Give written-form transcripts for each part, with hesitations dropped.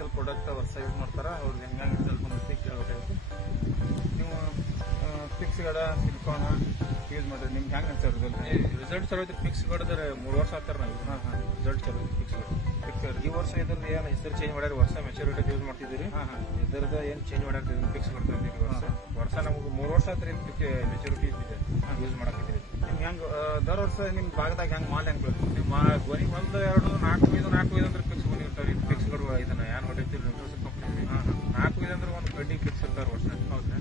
ನ್ಯೂಟ್ರಿಕ್ಸಲ್ product ವರ್ಷ use ಮಾಡ್ತಾರ ಅವ್ರಿಗೆ ಹೆಂಗಾಗಿ ರಿಸಲ್ಟ್ ಬಂದೈತಿ ಕೇಳಬೇಕಾಗುತ್ತೆ. ನೀವು ಫಿಕ್ಸ್ ಗಾರ್ಡ್ ಸಿಲಿಕಾನ್ ಯೂಸ್ ಮಾಡಿದ್ರೆ ನಿಮ್ಗೆ ಹೆಂಗೆ ಅನ್ಸರ್ ರಿಸಲ್ಟ್ ಚಲೋ ಐತಿ. ಫಿಕ್ಸ್ ಗಾರ್ಡ್ರೆ 3 ವರ್ಷ ಆಗ್ತಾರ ನಾವು. ರಿಸಲ್ಟ್ ಚಲೋ ಐತಿ ಫಿಕ್ಸ್ ಈ ವರ್ಷ ಇದ್ರದ್ದು ಏನು ಹೆಸರು ಚೇಂಜ್ ಮಾಡ್ಯಾರ. ವರ್ಷ ಮೆಚುರಿಟಿ ಯೂಸ್ ಮಾಡ್ತಿದ್ದೀರಿ. ಇದ್ರದ್ದು ಏನು ಚೇಂಜ್ ಮಾಡಾಕ್ತಿದ್ರಿ ಫಿಕ್ಸ್ ಮಾಡ್ತಾ ಇದ್ದೀರಿ. ವರ್ಷ ನಮಗೆ 3 ವರ್ಷ ಆತ್ರಿ ಮೆಚುರಿಟಿ ಯೂಸ್ ಮಾಡಾಕಿದ್ದೀರಿ. ನಿಮ್ಗೆ ಹೆಂಗೆ ದರ ವರ್ಷ ನಿಮ್ಮ ಭಾಗದಾಗ ಹೆಂಗೆ ಮಾಲ್ ಹೆಂಗೆ ಬೀಳ್ತೀವಿ? ನಿಮ್ಮ ಗೋನಿ 1, 2, 4, 5 ಅಂದ್ರೆ ಫಿಕ್ಸ್ ಗೋನಿ ಇರ್ತಾವ್ರಿ. ಫಿಕ್ಸ್ ಗಾರ್ಡ್ ಇದನ್ನ ಏನು ಹೊಡಿತೀರಿ ನ್ಯೂಟ್ರಿಕ್ಸಲ್ ಕಂಪ್ನಿ 4, 5 ಅಂದ್ರೆ ಒಂದು ಕಡ್ಡಿ ಫಿಕ್ಸ್ ಇರ್ತಾರ ವರ್ಷ. ಹೌದಾ?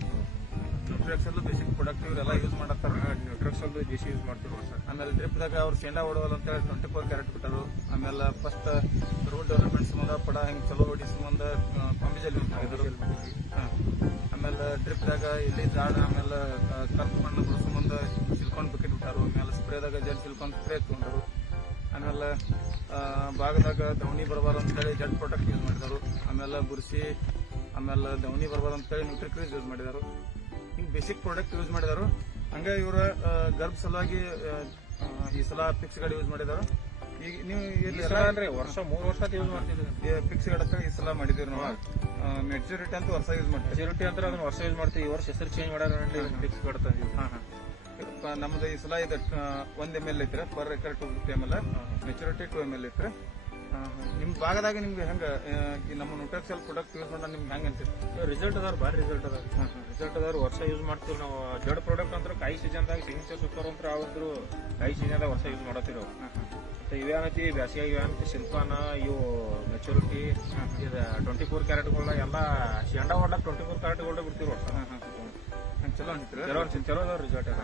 ನ್ಯೂಟ್ರಿಕ್ಸಲ್ ಬೇಸಿಕ್ ಪ್ರಾಡಕ್ಟ್ ಇವರೆಲ್ಲ ಯೂಸ್ ಮಾಡತ್ತಾರ. ನ್ಯೂಟ್ರಿಕ್ಸಲ್ ಜೇಸಿ ಯೂಸ್ ಮಾಡ್ತೀವಿ ವರ್ಷ. ಆಮೇಲೆ ಡ್ರಿಪ್ದಾಗ ಅವ್ರು ಶೇಂಡಾ ಹೊಡೋಲ್ಲ ಅಂತೇಳಿ 24 ಕ್ಯಾರೆಟ್ ಬಿಟ್ಟರು. ಆಮೇಲೆ ಫಸ್ಟ್ ರೋಡ್ ಡೆವಲಪ್ಮೆಂಟ್ ಸಂಬಂಧ ಪಡ ಹಿಂಗೆ ಚಲೋ ಹೊಡಿ ಸಂಬಂಧ ಕಾಂಬಿಜಲ್ ಯೂಸ್ ಮಾಡಿದ್ರು. ಆಮೇಲೆ ಡ್ರಿಪ್ದಾಗ ಇಲ್ಲಿ ಜಾಡ ಆಮೇಲೆ ಕರ್ಪು ಮಣ್ಣು ಬರೋ ಸಂಬಂಧ ಸಿಲ್ಕಾನ್ ಬಕೆಟ್ ಬಿಟ್ಟಾರು. ಆಮೇಲೆ ಸ್ಪ್ರೇದಾಗ ಜಡ್ ಸಿಲ್ಕಾನ್ ಸ್ಪ್ರೇ ತೊಗೊಂಡರು. ಆಮೇಲೆ ಭಾಗದಾಗ ದವಣಿ ಬರಬಾರ್ದು ಅಂತೇಳಿ ಜಡ್ ಪ್ರಾಡಕ್ಟ್ ಯೂಸ್ ಮಾಡಿದರು. ಆಮೇಲೆ ಬುರ್ಸಿ ಆಮೇಲೆ ದವಣಿ ಬರಬಾರ್ದು ಅಂತೇಳಿ ನ್ಯೂಟ್ರಿಕ್ರೀಸ್ ಯೂಸ್ ಮಾಡಿದರು. ಹಿಂಗೆ ಬೇಸಿಕ್ ಪ್ರಾಡಕ್ಟ್ ಯೂಸ್ ಮಾಡಿದರು. ಹಂಗೆ ಇವರ ಗರ್ಭ ಸಲುವಾಗಿ ಈ ಸಲ ಫಿಕ್ಸ್ ಗಾಡಿ ಯೂಸ್ ಮಾಡಿದಾರು. ಈಗ ನೀವು ವರ್ಷ 3 ವರ್ಷ ಯೂಸ್ ಮಾಡ್ತಿದ್ವಿ. ಫಿಕ್ಸ್ ಗಾಡಿ ಈ ಸಲ ಮಾಡಿದ್ವಿ ನಾವು. ಮೆಚುರಿಟಿ ಅಂತ ವರ್ಷ ಯೂಸ್ ಮಾಡ್ತೀವಿ. ಮೆಚುರಿಟಿ ಅಂದ್ರೆ ಅದನ್ನ ವರ್ಷ ಯೂಸ್ ಮಾಡ್ತೀವಿ. ಈ ವರ್ಷ ಹೆಸರು ಚೇಂಜ್ ಮಾಡ್ಯಾರ ಫಿಕ್ಸ್ ಗಾರ್ಡ್ ತಂದಿವಿ. ನಮ್ದು ಈ ಸಲ ಇದು 1 ml ಐತ್ರಿ per acre 250 ml. Maturity 2 ml ಐತ್ರಿ. ನಿಮ್ ಭಾಗದಾಗ ನಿಮ್ಗೆ ಹೆಂಗ ನಮ್ಮ ನ್ಯೂಟ್ರಿಕ್ಸಲ್ ಪ್ರಾಡಕ್ಟ್ ಯೂಸ್ ಮಾಡ ನಿಮ್ಗೆ ಹೆಂಗ ಅನ್ಸುತ್ತೆ? ರಿಸಲ್ಟ್ ಅದಾರ ಭಾರಿ ರಿಸಲ್ಟ್ ಅದಾರ. ರಿಸಲ್ಟ್ ಅದಾರ ವರ್ಷ ಯೂಸ್ ಮಾಡ್ತೀವಿ ನಾವು. ಜಡ್ ಪ್ರಾಡಕ್ಟ್ ಅಂದ್ರೆ ಕಾಯಿ ಸೀಸನ್ದಾಗ ಸಿಗ್ನೇಚರ್ ಸೂಪರ್ ಅಂತ ಅವಂದ್ರು ಕಾಯಿ ಸೀಸನ್ದಾಗ ವರ್ಷ ಯೂಸ್ ಮಾಡತ್ತೀವಿ. ಮತ್ತೆ ಇವೇನೈತಿ ಬ್ಯಾಸಿಗೆ ಇವೇನೈತಿ ಸಿಲ್ಕಾನ ಇವು ಮೆಚುರಿಟಿ ಇದು 24 ಕ್ಯಾರೆಟ್ಗಳನ್ನ ಎಲ್ಲ ಶೇಂಡಾ ಹೊಡ್ಲಾಕ್ 24 ಕ್ಯಾರೆಟ್ ಬಿಡ್ತೀವಿ ವರ್ಷ. ಚಲೋ ಅನ್ಸುತ್ತೆ. ಚಲೋ ಅದಾವ ರಿಸಲ್ಟ್ ಅದ.